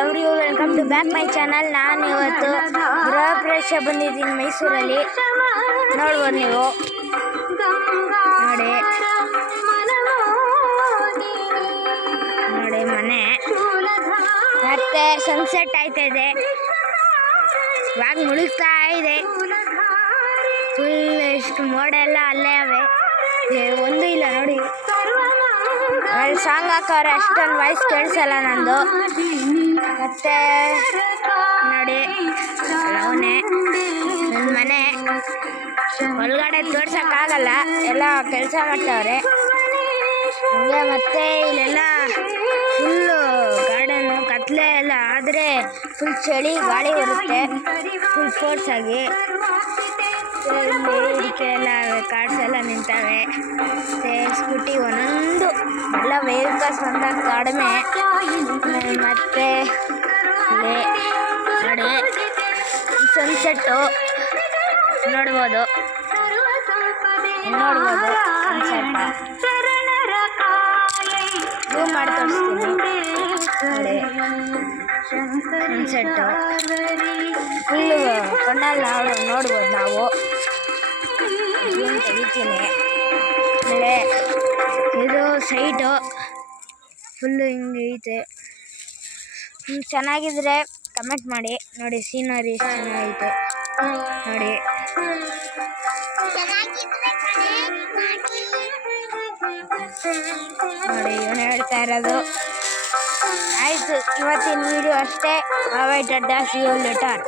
ಎವ್ರಿಯು welcome to back my channel. ನಾನು ಇವತ್ತು ಗೃಹ ಪ್ರವೇಶ ಬಂದಿದ್ದೀನಿ ಮೈಸೂರಲ್ಲಿ. ನೋಡ್ಬೋದು ನೀವು, ನೋಡಿ ನೋಡಿ ಮನೆ ಮತ್ತೆ ಸನ್ಸೆಟ್ ಆಯ್ತಾ ಇದೆ, ಇವಾಗ ಮುಳುಗ್ತಾ ಇದೆ. ಫುಲ್ ಎಷ್ಟು ಮೋಡ ಎಲ್ಲ ಅಲ್ಲೇ ಅವೆ, ಒಂದು ಇಲ್ಲ ನೋಡಿ. ಅಲ್ಲಿ ಸಾಂಗ್ ಹಾಕೋರೆ, ಅಷ್ಟೊಂದು ವಾಯ್ಸ್ ಕೇಳಿಸಲ್ಲ ನಂದು. ಮತ್ತೆ ನೋಡಿ ಅವನೇ ನನ್ನ ಮನೆ. ಒಳಗಡೆ ತೋರ್ಸೋಕ್ಕಾಗಲ್ಲ, ಎಲ್ಲ ಕೆಲಸ ಮಾಡ್ತಾವ್ರೆ ಹಂಗೆ. ಮತ್ತೆ ಇಲ್ಲೆಲ್ಲ ಫುಲ್ಲು ಗಾರ್ಡನ್ನು ಕತ್ಲೆ ಎಲ್ಲ ಆದರೆ ಫುಲ್ ಚಳಿ ಗಾಳಿ ಬರುತ್ತೆ ಫುಲ್ ಫೋರ್ಸ್ ಆಗಿ. ಇದಕ್ಕೆ ಎಲ್ಲ ಕಾರ್ಸ್ ಎಲ್ಲ ನಿಂತವೆ, ಮತ್ತು ಸ್ಕೂಟಿ ಒಂದೊಂದು ಎಲ್ಲ ವೆಹಿಕಲ್ಸ್ ಬಂದಾಗ ಕಡಿಮೆ. ಮತ್ತು ನೋಡಿ ಸನ್ಸೆಟ್ಟು ನೋಡ್ಬೋದು ಸನ್ಸೆಟ್. ಝೂಮ್ ಮಾಡಿ ತೋರಿಸ್ತೀನಿ ನೋಡಿ ಸನ್ಸೆಟ್ಟು ಫುಲ್ಲು ಕಣ್ಣಲ್ಲಿ ನೋಡ್ಬೋದು ನಾವು. ತೆಗಿತೀನಿ. ಆಮೇಲೆ ಇದು ಸೈಟು ಫುಲ್ಲು ಹಿಂಗೆ ಐತೆ. ಚೆನ್ನಾಗಿದ್ರೆ ಕಮೆಂಟ್ ಮಾಡಿ. ನೋಡಿ ಸೀನರಿ ಎಷ್ಟು ಚೆನ್ನಾಗೈತೆ ನೋಡಿ. ನೋಡಿ ಇವನು ಹೇಳ್ತಾ ಇರೋದು. ಆಯಿತು, ಇವತ್ತಿನ ವಿಡಿಯೋ ಅಷ್ಟೇ. ಬಾಯ್ ಟಾಟಾ, ಸಿ ಯು ಲೇಟರ್.